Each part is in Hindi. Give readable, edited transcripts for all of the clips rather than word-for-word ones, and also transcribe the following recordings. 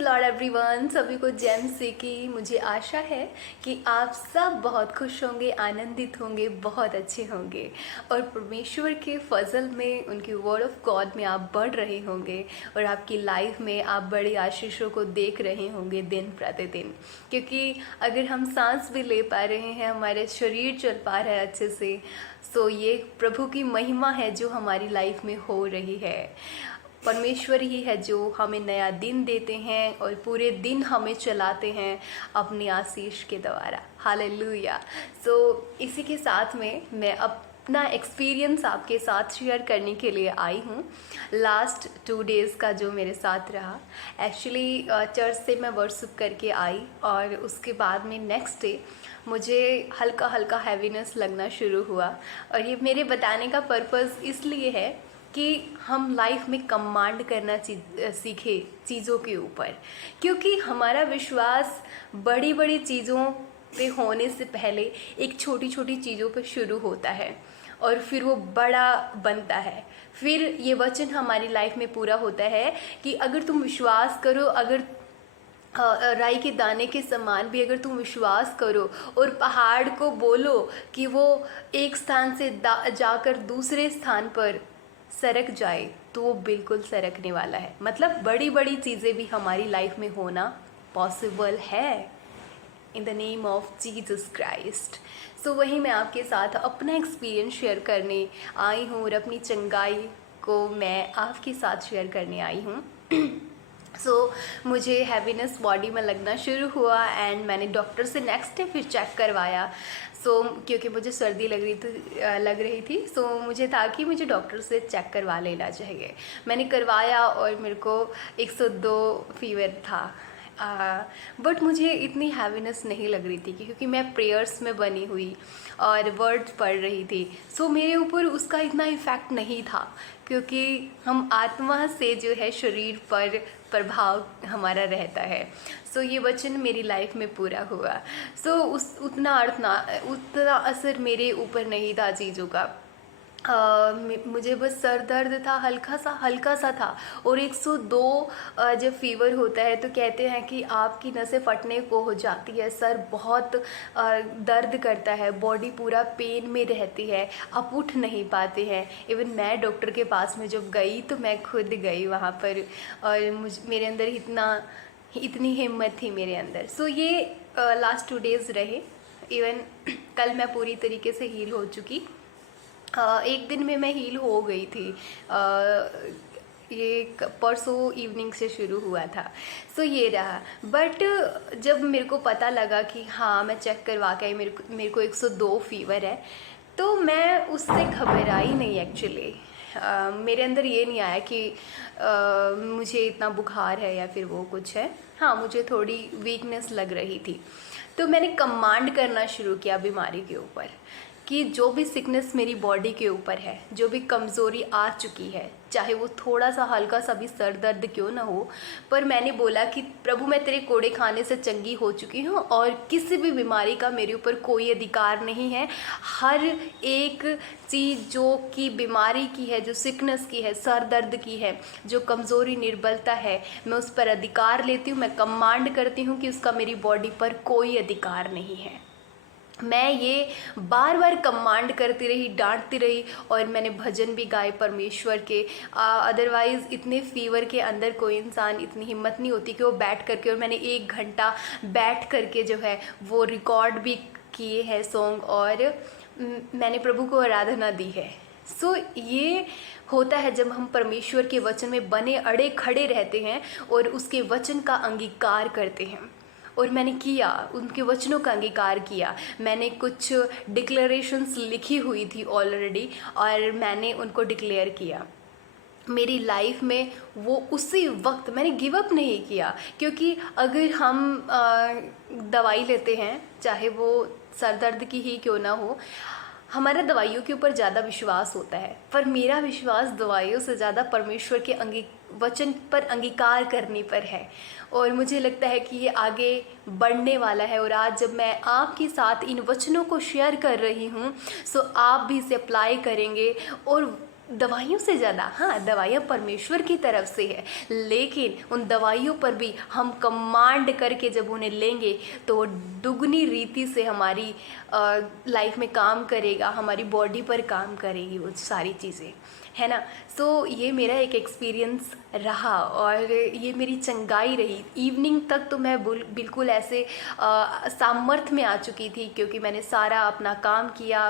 लॉर्ड एवरीवन, सभी को जेम से की मुझे आशा है कि आप सब बहुत खुश होंगे, आनंदित होंगे, बहुत अच्छे होंगे और परमेश्वर के फजल में, उनकी वर्ड ऑफ गॉड में आप बढ़ रहे होंगे और आपकी लाइफ में आप बड़ी आशीषों को देख रहे होंगे दिन प्रतिदिन। क्योंकि अगर हम सांस भी ले पा रहे हैं, हमारे शरीर चल पा रहा है अच्छे से, सो ये प्रभु की महिमा है जो हमारी लाइफ में हो रही है। परमेश्वर ही है जो हमें नया दिन देते हैं और पूरे दिन हमें चलाते हैं अपनी आशीष के द्वारा। हालेलुया। सो इसी के साथ में मैं अपना एक्सपीरियंस आपके साथ शेयर करने के लिए आई हूँ। लास्ट 2 डेज़ का जो मेरे साथ रहा, एक्चुअली चर्च से मैं वर्शिप करके आई और उसके बाद में नेक्स्ट डे मुझे हल्का हल्का हैवीनेस लगना शुरू हुआ। और ये मेरे बताने का पर्पज़ इसलिए है कि हम लाइफ में कमांड करना सीखे चीज़ों के ऊपर, क्योंकि हमारा विश्वास बड़ी बड़ी चीज़ों पे होने से पहले एक छोटी छोटी चीज़ों पे शुरू होता है और फिर वो बड़ा बनता है। फिर ये वचन हमारी लाइफ में पूरा होता है कि अगर तुम विश्वास करो, अगर राई के दाने के समान भी अगर तुम विश्वास करो और पहाड़ को बोलो कि वो एक स्थान से जाकर दूसरे स्थान पर सरक जाए, तो वो बिल्कुल सरकने वाला है। मतलब बड़ी बड़ी चीज़ें भी हमारी लाइफ में होना पॉसिबल है in the name of Jesus Christ. So वही मैं आपके साथ अपना एक्सपीरियंस शेयर करने आई हूँ और अपनी चंगाई को मैं आपके साथ शेयर करने आई हूँ। मुझे हैवीनेस बॉडी में लगना शुरू हुआ एंड मैंने डॉक्टर से नेक्स्ट डे फिर चेक करवाया। क्योंकि मुझे सर्दी लग रही थी, मुझे था कि मुझे डॉक्टर से चेक करवा लेना चाहिए। मैंने करवाया और मेरे को 102 फीवर था। बट मुझे इतनी हैवीनेस नहीं लग रही थी क्योंकि मैं प्रेयर्स में बनी हुई और वर्ड्स पढ़ रही थी। मेरे ऊपर उसका इतना इफ़ेक्ट नहीं था, क्योंकि हम आत्मा से जो है शरीर पर प्रभाव हमारा रहता है। ये वचन मेरी लाइफ में पूरा हुआ। उतना असर मेरे ऊपर नहीं था चीज़ों का। मुझे बस सर दर्द था, हल्का सा था। और 102 जब फीवर होता है तो कहते हैं कि आपकी नसें फटने को हो जाती है, सर बहुत दर्द करता है, बॉडी पूरा पेन में रहती है, आप उठ नहीं पाते हैं। इवन मैं डॉक्टर के पास में जब गई तो मैं खुद गई वहाँ पर और मेरे अंदर इतनी हिम्मत थी मेरे अंदर। ये लास्ट 2 डेज़ रहे। इवन कल मैं पूरी तरीके से हील हो चुकी। एक दिन में मैं हील हो गई थी। ये परसों इवनिंग से शुरू हुआ था। ये रहा। बट जब मेरे को पता लगा कि हाँ मैं चेक करवा के आई, मेरे को 102 फीवर है, तो मैं उससे घबराई नहीं एक्चुअली। मेरे अंदर ये नहीं आया कि मुझे इतना बुखार है या फिर वो कुछ है। हाँ, मुझे थोड़ी वीकनेस लग रही थी। तो मैंने कमांड करना शुरू किया बीमारी के ऊपर कि जो भी सिकनेस मेरी बॉडी के ऊपर है, जो भी कमज़ोरी आ चुकी है, चाहे वो थोड़ा सा हल्का सा भी सर दर्द क्यों ना हो, पर मैंने बोला कि प्रभु मैं तेरे कोड़े खाने से चंगी हो चुकी हूँ और किसी भी बीमारी का मेरे ऊपर कोई अधिकार नहीं है। हर एक चीज़ जो कि बीमारी की है, जो सिकनेस की है, सर दर्द की है, जो कमज़ोरी निर्बलता है, मैं उस पर अधिकार लेती हूँ। मैं कमांड करती हूँ कि उसका मेरी बॉडी पर कोई अधिकार नहीं है। मैं ये बार बार कमांड करती रही, डांटती रही और मैंने भजन भी गाए परमेश्वर के। अदरवाइज़ इतने फीवर के अंदर कोई इंसान इतनी हिम्मत नहीं होती कि वो बैठ करके, और मैंने 1 घंटा बैठ करके जो है वो रिकॉर्ड भी किए हैं सॉन्ग और मैंने प्रभु को आराधना दी है। ये होता है जब हम परमेश्वर के वचन में बने अड़े खड़े रहते हैं और उसके वचन का अंगीकार करते हैं। और मैंने किया, उनके वचनों का अंगीकार किया। मैंने कुछ डिक्लेरेशंस लिखी हुई थी ऑलरेडी और मैंने उनको डिक्लेयर किया मेरी लाइफ में। वो उसी वक्त मैंने गिव अप नहीं किया, क्योंकि अगर हम दवाई लेते हैं, चाहे वो सर दर्द की ही क्यों ना हो, हमारा दवाइयों के ऊपर ज़्यादा विश्वास होता है, पर मेरा विश्वास दवाइयों से ज़्यादा परमेश्वर के वचन पर अंगीकार करने पर है। और मुझे लगता है कि ये आगे बढ़ने वाला है। और आज जब मैं आपके साथ इन वचनों को शेयर कर रही हूँ, आप भी इसे अप्लाई करेंगे और दवाइयों से ज़्यादा, हाँ दवाइयाँ परमेश्वर की तरफ से है, लेकिन उन दवाइयों पर भी हम कमांड करके जब उन्हें लेंगे तो वो दुगनी रीति से हमारी लाइफ में काम करेगा, हमारी बॉडी पर काम करेगी वो सारी चीज़ें, है ना। सो ये मेरा एक एक्सपीरियंस रहा और ये मेरी चंगाई रही। इवनिंग तक तो मैं बिल्कुल ऐसे सामर्थ्य में आ चुकी थी, क्योंकि मैंने सारा अपना काम किया,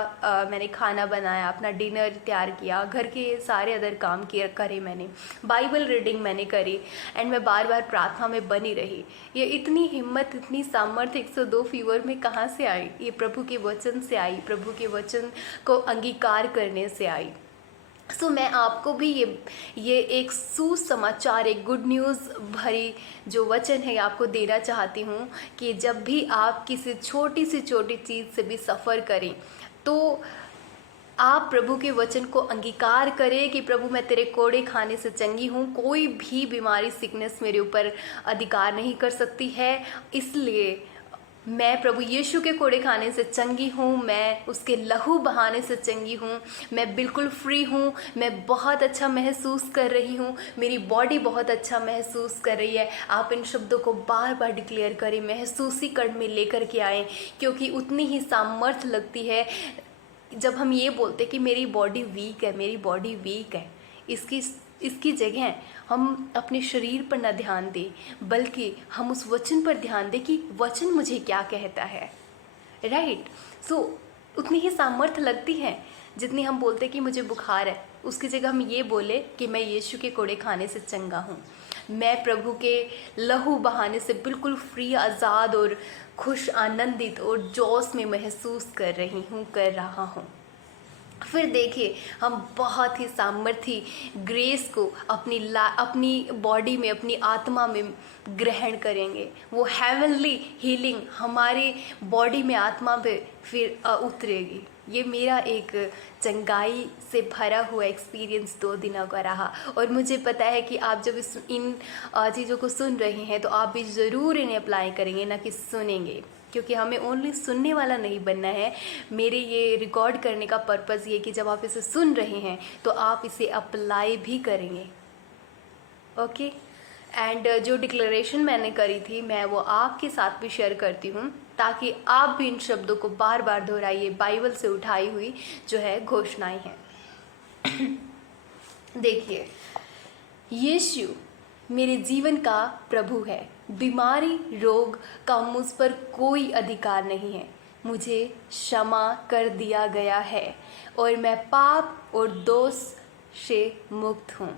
मैंने खाना बनाया, अपना डिनर तैयार किया, घर के सारे अदर काम किए करे, मैंने बाइबल रीडिंग मैंने करी एंड मैं बार बार प्रार्थना में बनी रही। ये इतनी हिम्मत, इतनी सामर्थ्य 102 फीवर में कहाँ से आई? ये प्रभु के वचन से आई, प्रभु के वचन को अंगीकार करने से आई। सो मैं आपको भी ये एक सुसमाचार, एक गुड न्यूज़ भरी जो वचन है आपको देना चाहती हूँ कि जब भी आप किसी छोटी से छोटी चीज़ से भी सफ़र करें तो आप प्रभु के वचन को अंगीकार करें कि प्रभु मैं तेरे कोड़े खाने से चंगी हूँ, कोई भी बीमारी, सिकनेस मेरे ऊपर अधिकार नहीं कर सकती है, इसलिए मैं प्रभु यीशु के कोड़े खाने से चंगी हूँ, मैं उसके लहू बहाने से चंगी हूँ, मैं बिल्कुल फ्री हूँ, मैं बहुत अच्छा महसूस कर रही हूँ, मेरी बॉडी बहुत अच्छा महसूस कर रही है। आप इन शब्दों को बार बार डिक्लेयर करें, महसूसीकरण में लेकर के आएँ, क्योंकि उतनी ही सामर्थ्य लगती है जब हम ये बोलते कि मेरी बॉडी वीक है, मेरी बॉडी वीक है। इसकी जगह हम अपने शरीर पर न ध्यान दें, बल्कि हम उस वचन पर ध्यान दें कि वचन मुझे क्या कहता है, राइट। सो उतनी ही सामर्थ्य लगती है जितनी हम बोलते कि मुझे बुखार है, उसकी जगह हम ये बोले कि मैं यीशु के कोड़े खाने से चंगा हूँ, मैं प्रभु के लहू बहाने से बिल्कुल फ्री, आज़ाद और खुश, आनंदित और जोश में महसूस कर रहा हूँ। फिर देखिए हम बहुत ही सामर्थी ग्रेस को अपनी बॉडी में, अपनी आत्मा में ग्रहण करेंगे। वो हेवनली हीलिंग हमारे बॉडी में, आत्मा पे फिर उतरेगी। ये मेरा एक चंगाई से भरा हुआ एक्सपीरियंस 2 दिनों का रहा और मुझे पता है कि आप जब इन चीज़ों को सुन रहे हैं तो आप भी ज़रूर इन्हें अप्लाई करेंगे, ना कि सुनेंगे, क्योंकि हमें ओनली सुनने वाला नहीं बनना है। मेरे ये रिकॉर्ड करने का पर्पज़ ये कि जब आप इसे सुन रहे हैं तो आप इसे अप्लाई भी करेंगे, ओके। एंड जो डिक्लेरेशन मैंने करी थी मैं वो आपके साथ भी शेयर करती हूँ, ताकि आप भी इन शब्दों को बार बार दोहराइए। बाइबल से उठाई हुई जो है घोषणाएं हैं। देखिए, यीशु मेरे जीवन का प्रभु है, बीमारी, रोग का मुझ पर कोई अधिकार नहीं है, मुझे क्षमा कर दिया गया है और मैं पाप और दोष से मुक्त हूँ।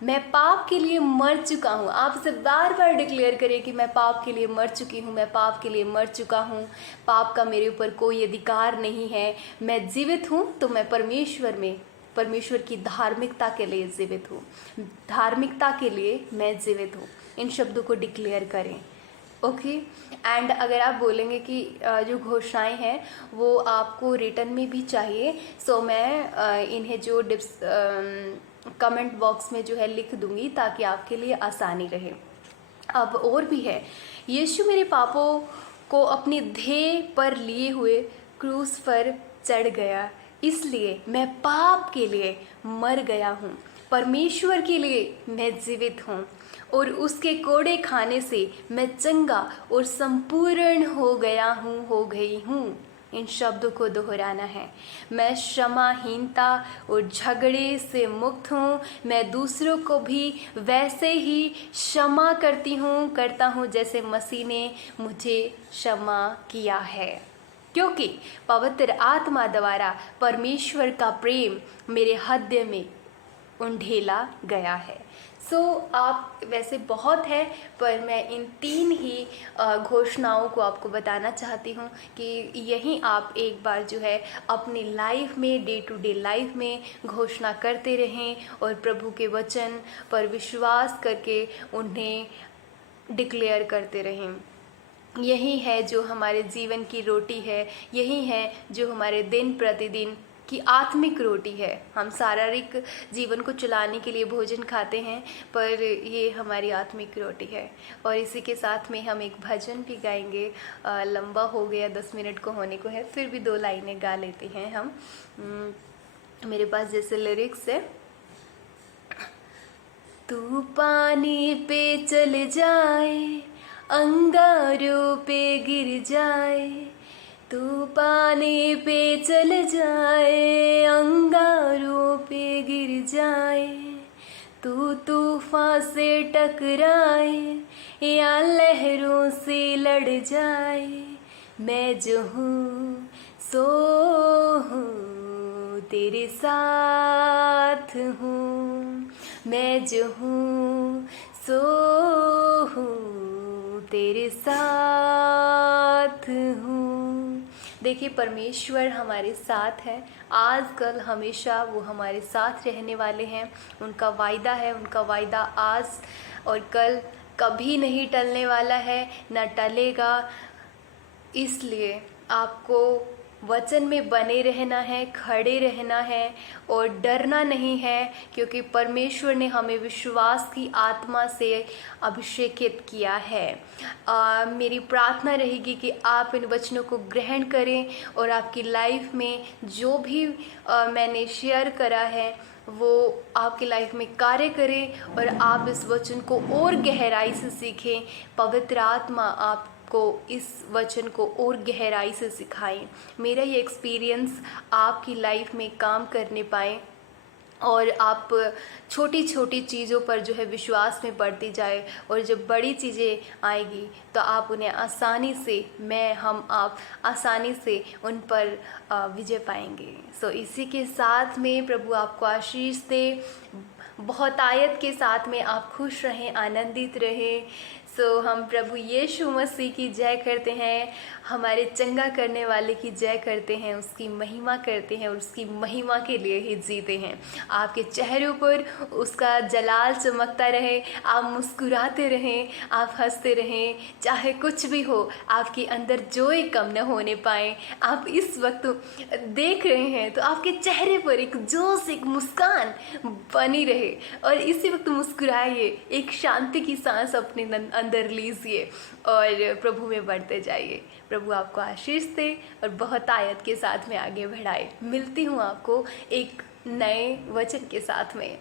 मैं पाप के लिए मर चुका हूँ। आप इसे बार बार डिक्लेयर करें कि मैं पाप के लिए मर चुकी हूँ, मैं पाप के लिए मर चुका हूँ, पाप का मेरे ऊपर कोई अधिकार नहीं है, मैं जीवित हूँ तो मैं परमेश्वर की धार्मिकता के लिए जीवित हूँ, धार्मिकता के लिए मैं जीवित हूँ। इन शब्दों को डिक्लेयर करें, ओके। एंड अगर आप बोलेंगे कि जो घोषणाएं हैं वो आपको रिटर्न में भी चाहिए, सो मैं इन्हें जो कमेंट बॉक्स में जो है लिख दूंगी ताकि आपके लिए आसानी रहे। अब और भी है, यीशु मेरे पापों को अपने देह पर लिए हुए क्रूस पर चढ़ गया, इसलिए मैं पाप के लिए मर गया हूँ, परमेश्वर के लिए मैं जीवित हूँ और उसके कोड़े खाने से मैं चंगा और संपूर्ण हो गई हूँ। इन शब्दों को दोहराना है। मैं क्षमाहीनता और झगड़े से मुक्त हूँ, मैं दूसरों को भी वैसे ही क्षमा करता हूँ जैसे मसीह ने मुझे क्षमा किया है, क्योंकि पवित्र आत्मा द्वारा परमेश्वर का प्रेम मेरे हृदय में उंडेला गया है। सो आप वैसे बहुत है, पर मैं इन 3 ही घोषणाओं को आपको बताना चाहती हूँ कि यहीं आप एक बार जो है अपनी लाइफ में, डे टू डे लाइफ में घोषणा करते रहें और प्रभु के वचन पर विश्वास करके उन्हें डिक्लेयर करते रहें। यही है जो हमारे जीवन की रोटी है, यही है जो हमारे दिन प्रतिदिन की आत्मिक रोटी है। हम शारीरिक जीवन को चलाने के लिए भोजन खाते हैं, पर ये हमारी आत्मिक रोटी है। और इसी के साथ में हम एक भजन भी गाएंगे, लंबा हो गया, 10 मिनट को होने को है, फिर भी 2 लाइनें गा लेते हैं हम। मेरे पास जैसे लिरिक्स है, तू पानी पे चल जाए, अंगारों पे गिर जाए, तू पानी पे चल जाए, अंगारों पे गिर जाए, तू तूफान से टकराए या लहरों से लड़ जाए, मैं जो हूँ सो हूँ तेरे साथ हूँ, मैं जो हूँ सो हूँ तेरे साथ हूँ। देखिए, परमेश्वर हमारे साथ है, आज कल हमेशा वो हमारे साथ रहने वाले हैं। उनका वायदा है, उनका वायदा आज और कल कभी नहीं टलने वाला है, ना टलेगा। इसलिए आपको वचन में बने रहना है, खड़े रहना है और डरना नहीं है, क्योंकि परमेश्वर ने हमें विश्वास की आत्मा से अभिषेकित किया है। मेरी प्रार्थना रहेगी कि आप इन वचनों को ग्रहण करें और आपकी लाइफ में जो भी मैंने शेयर करा है वो आपकी लाइफ में कार्य करें और आप इस वचन को और गहराई से सीखें। पवित्र आत्मा आपको इस वचन को और गहराई से सिखाएं। मेरा ये एक्सपीरियंस आपकी लाइफ में काम करने पाए और आप छोटी छोटी चीज़ों पर जो है विश्वास में बढ़ती जाए, और जब बड़ी चीज़ें आएगी तो आप उन्हें आसानी से, हम आप आसानी से उन पर विजय पाएंगे। सो इसी के साथ में प्रभु आपको आशीष दे, बहुत आयत के साथ में आप खुश रहें, आनंदित रहें। सो हम प्रभु यीशु मसीह की जय करते हैं, हमारे चंगा करने वाले की जय करते हैं, उसकी महिमा करते हैं और उसकी महिमा के लिए ही जीते हैं। आपके चेहरों पर उसका जलाल चमकता रहे, आप मुस्कुराते रहें, आप हंसते रहें, चाहे कुछ भी हो, आपके अंदर जोए कम न होने पाए। आप इस वक्त देख रहे हैं तो आपके चेहरे पर एक जोश, एक मुस्कान बनी रहे और इसी वक्त मुस्कुराइए, एक शांति की सांस अपने अंदर लीजिए और प्रभु में बढ़ते जाइए। प्रभु आपको आशीष दे और बहुत आयत के साथ में आगे बढ़ाए। मिलती हूँ आपको एक नए वचन के साथ में।